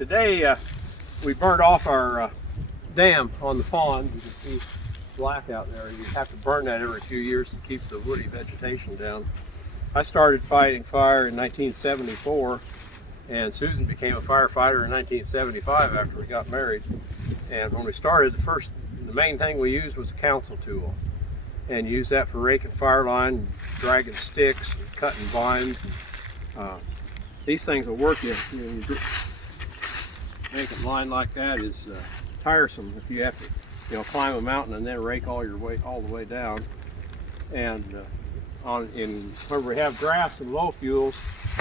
Today we burnt off our dam on the pond. You can see black out there. You have to burn that every few years to keep the woody vegetation down. I started fighting fire in 1974, and Susan became a firefighter in 1975 after we got married. And when we started, the main thing we used was a council tool, and you use that for raking fire line, dragging sticks, and cutting vines. These things will work you making line like that is tiresome if you have to climb a mountain and then rake all the way down. And where we have grass and low fuels,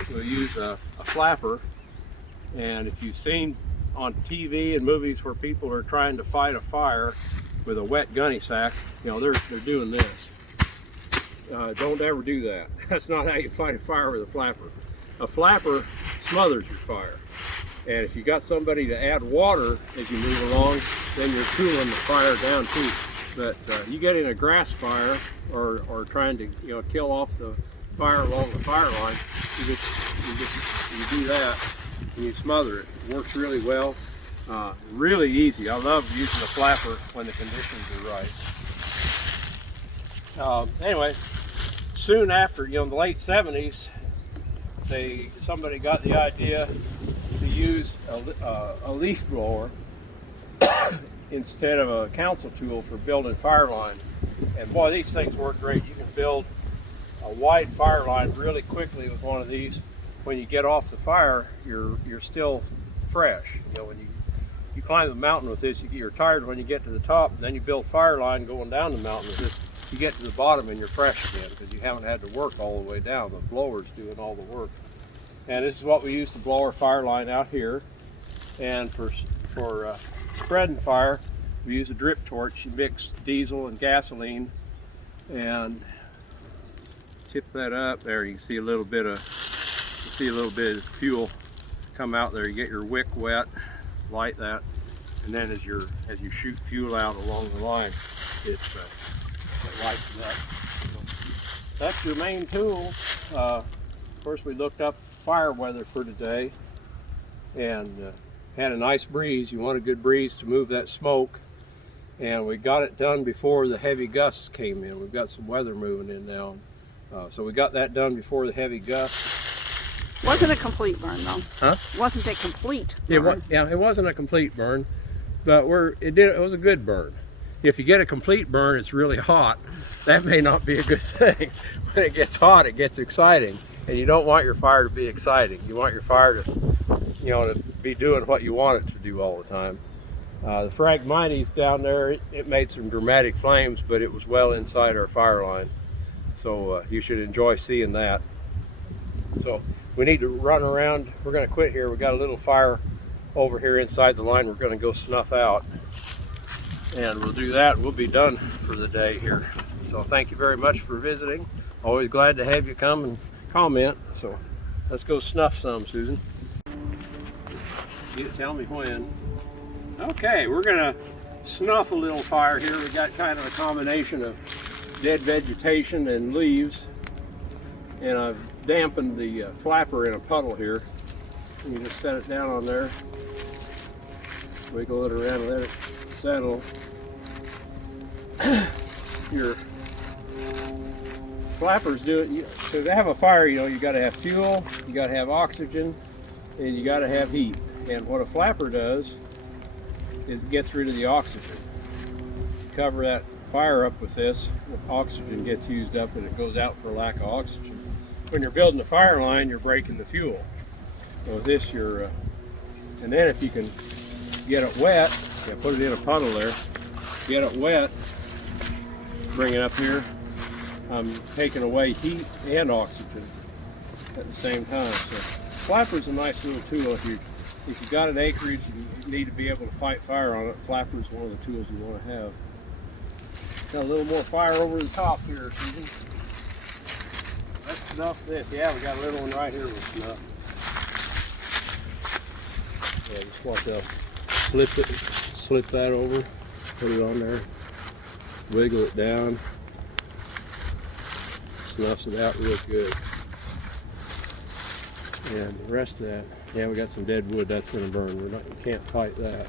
we'll use a flapper. And if you've seen on TV and movies where people are trying to fight a fire with a wet gunny sack, they're doing this. Don't ever do that. That's not how you fight a fire with a flapper. A flapper smothers your fire. And if you got somebody to add water as you move along, then you're cooling the fire down too. But you get in a grass fire or trying to kill off the fire along the fire line, you do that and you smother it. It works really well. Really easy. I love using a flapper when the conditions are right. Anyway, soon after, in the late 70s, somebody got the idea to use a leaf blower instead of a council tool for building fire line. And boy, these things work great. You can build a wide fire line really quickly with one of these. When you get off the fire, you're still fresh. When you climb the mountain with this, you're tired when you get to the top, and then you build fire line going down the mountain with this. You get to the bottom and you're fresh again because you haven't had to work all the way down. The blower's doing all the work. And this is what we use to blow our fire line out here. And for spreading fire, we use a drip torch. You mix diesel and gasoline and tip that up. There you can see a little bit of fuel come out there. You get your wick wet, light that, and then as you shoot fuel out along the line, it lights it up. So that's your main tool. Of course, we looked up fire weather for today and had a nice breeze. You want a good breeze to move that smoke, and we got it done before the heavy gusts came in. We've got some weather moving in now, so we got that done before the heavy gusts. Wasn't a complete burn though. Huh? Wasn't a complete burn. It wasn't a complete burn, but it was a good burn. If you get a complete burn, it's really hot. That may not be a good thing. When it gets hot, it gets exciting, and you don't want your fire to be exciting. You want your fire to be doing what you want it to do all the time. The Phragmites down there, it made some dramatic flames, but it was well inside our fire line. So you should enjoy seeing that. So we need to run around. We're going to quit here. We got a little fire over here inside the line we're going to go snuff out. And we'll do that. We'll be done for the day here. So thank you very much for visiting. Always glad to have you come and comment. So let's go snuff some, Susan. You tell me when. Okay, we're gonna snuff a little fire here. We got kind of a combination of dead vegetation and leaves. And I've dampened the flapper in a puddle here. And you just set it down on there. Wiggle it around and let it settle. Your flappers do it. So to have a fire, you got to have fuel, you got to have oxygen, and you got to have heat. And what a flapper does is it gets rid of the oxygen. Cover that fire up with this, the oxygen gets used up and it goes out for lack of oxygen. When you're building a fire line, you're breaking the fuel. So with this, and then if you can get it wet, put it in a puddle there, get it wet, bring it up here. I'm taking away heat and oxygen at the same time. So flapper's a nice little tool. If you've got an acreage and you need to be able to fight fire on it, flapper's one of the tools you want to have. Got a little more fire over the top here, Susan. Let's snuff this. Yeah, we got a little one right here with snuff. Yeah, just want to slip that over, put it on there, wiggle it down, snuffs it out real good. And the rest of that Yeah, we got some dead wood that's going to burn. We can't fight that.